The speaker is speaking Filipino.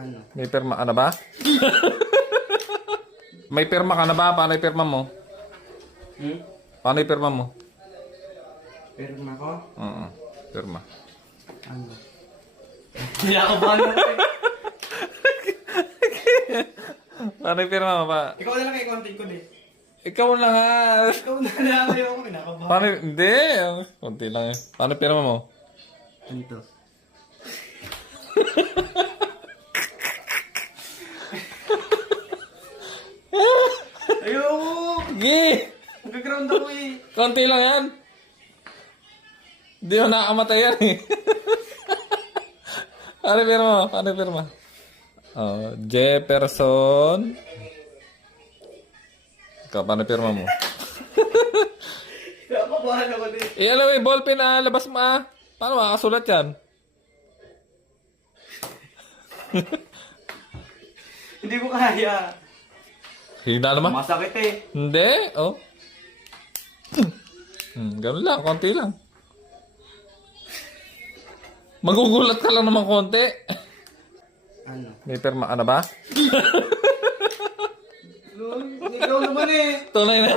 Ano? May pirma ka na ba? May pirma ka na ba? Paano yung pirma mo? Paano yung pirma mo? Pirma ko? Oo. Pirma. Ano? Kinakabahan ako eh. Paano yung pirma mo pa? Ikaw na lang kay content ko din. Ikaw na nga. Ikaw na lang ayaw ko. Kinakabahan. Paano? Hindi. Kunti lang eh. Paano yung pirma mo? Ano to? Ayoko. Sige. Nag-ground ako eh. Konti lang yan. Hindi mo nakakamatay yan eh. Paano yung pirma mo? Paano yung pirma? Oh, Jefferson. Ikaw, paano yung pirma mo? Kinakabahan ako din. Alam mo, ballpen na labas mo ah. Paano makakasulat yan? Hindi ko kaya. Hina naman. Masakit eh. Hindi, oh. Ganun lang, konti lang. Magugulat ka lang naman konti. Ano? May pirma ka na ba? Ikaw naman eh. Tunay na.